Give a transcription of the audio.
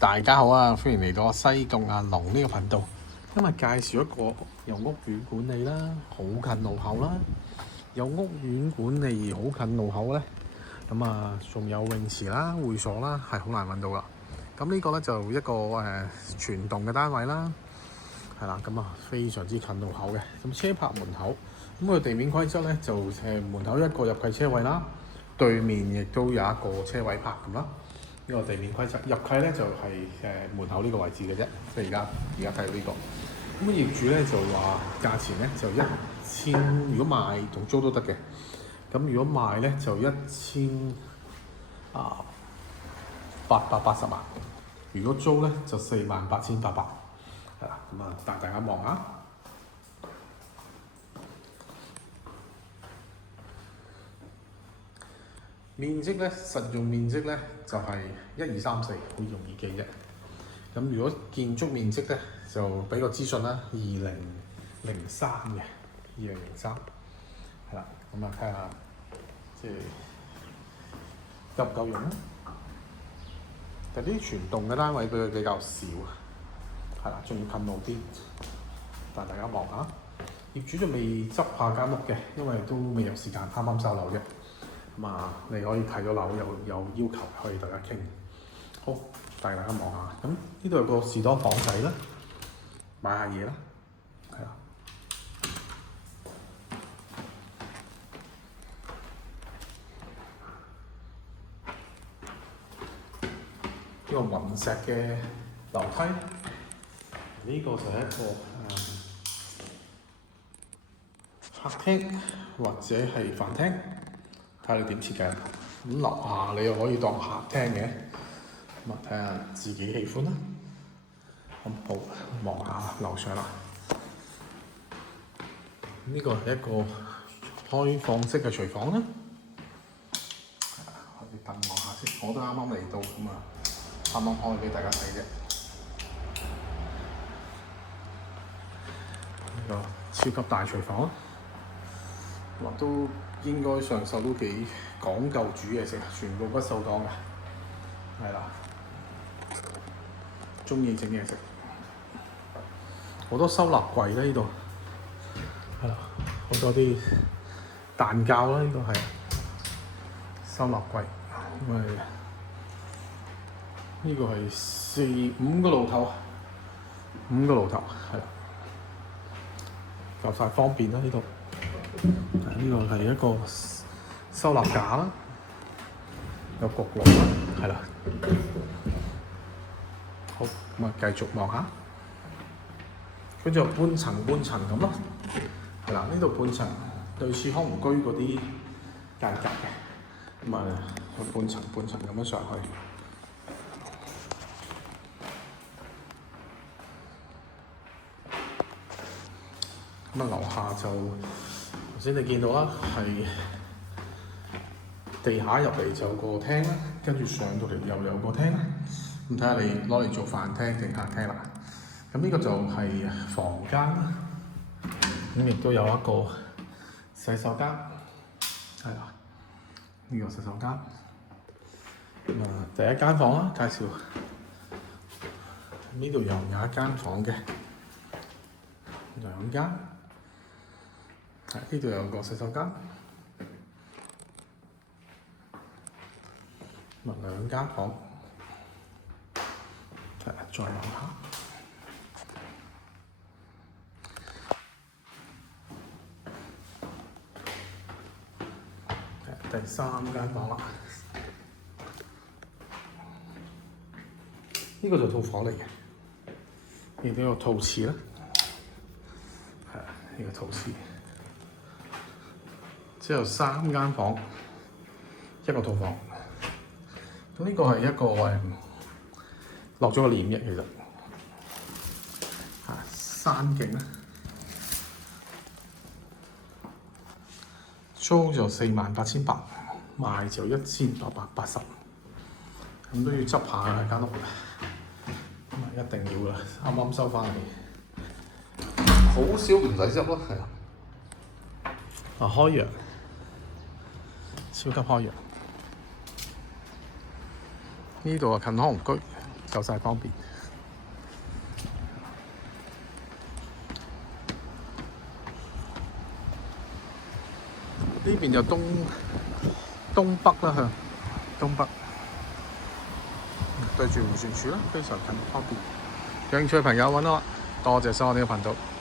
大家好啊！歡迎嚟到西貢阿龍呢個頻道。今日介紹一個有屋苑管理啦，好近路口啦，有屋苑管理而好近路口咧。咁啊，仲有泳池啦、會所啦，係好難揾到啦。咁呢個咧就一個全棟嘅單位啦，係啦。咁啊，非常之近路口嘅。咁車泊門口，咁佢地面規則咧就門口一個入契車位啦，對面亦都有一個車位泊咁啦。呢個地面規則入契咧就係門口呢個位置嘅啫，即係而家睇到呢個。咁業主咧就話價錢咧就1000，如果賣同租都得嘅。咁如果賣咧就1880萬，如果租咧就48800，係啦。咁啊，帶大家望下。面積咧，實用面積咧就係1234，好容易記啫。咁如果建築面積咧，就俾個資訊啦，2003嘅，2003，係啦。咁啊，睇下即係夠唔夠用啦。但啲全棟嘅單位佢比較少，係啦，仲要近路啲。但大家望下，業主就未執下間屋嘅，因為都未有時間，啱啱收樓啫。咁啊，你可以睇到樓有要求，可以大家傾。好，帶大家望下。咁呢度有個士多房仔啦，買下嘢啦，係啦。呢個雲石嘅樓梯，呢個就係一個客廳或者係飯廳。睇下你點設計啦。咁樓下你又可以當客廳嘅，咁啊睇下自己喜歡啦。咁好，望下樓上啦。呢個係一個開放式嘅廚房啦。你等我下先，我都啱啱嚟到，咁啊啱啱開俾大家睇啫。呢個超級大廚房，話都應該上手都幾講究煮嘢食，全部不鏽鋼嘅，係啦。中意整嘢食，好多收納櫃咧，呢度係啦，好多啲蛋膠啦，呢個係收納櫃，因為呢個係5個爐頭，5個爐頭係啦，夠晒方便啦呢度。呢個係一個收納架啦，有焗爐啦，係啦。好，咁啊繼續望下，跟住半層咁咯，係啦。呢度半層類似康湖居嗰啲間隔嘅，咁啊半層咁樣上去。咁啊樓下就頭先你見到啦，係地下入嚟就有個廳啦，跟住上到嚟又有個廳啦。咁睇下你攞嚟做飯廳定客廳啦。咁呢個就係房間啦，咁亦都有一個洗手間，係啦。呢個洗手間。咁啊第一間房啦，介紹呢度又有一間房嘅，兩間。呢度有個洗手間，兩間房，再望下，第3間房啦。呢個就套房嚟嘅，亦都有套廁啦，係呢個套廁。之後3間房，一個套房。咁呢個係一個落咗個簾嘅，其實山景啦，租就48800，賣就1880，咁都要執下間屋，咁啊一定要啦，啱啱收翻嚟，好少唔使執咯，係啊。開揚，超級開揚。呢度近康湖居，夠晒方便。呢邊就東北啦，向東北對住迴旋處啦，非常近方便。有興趣嘅朋友揾我，多謝收看我呢個頻道。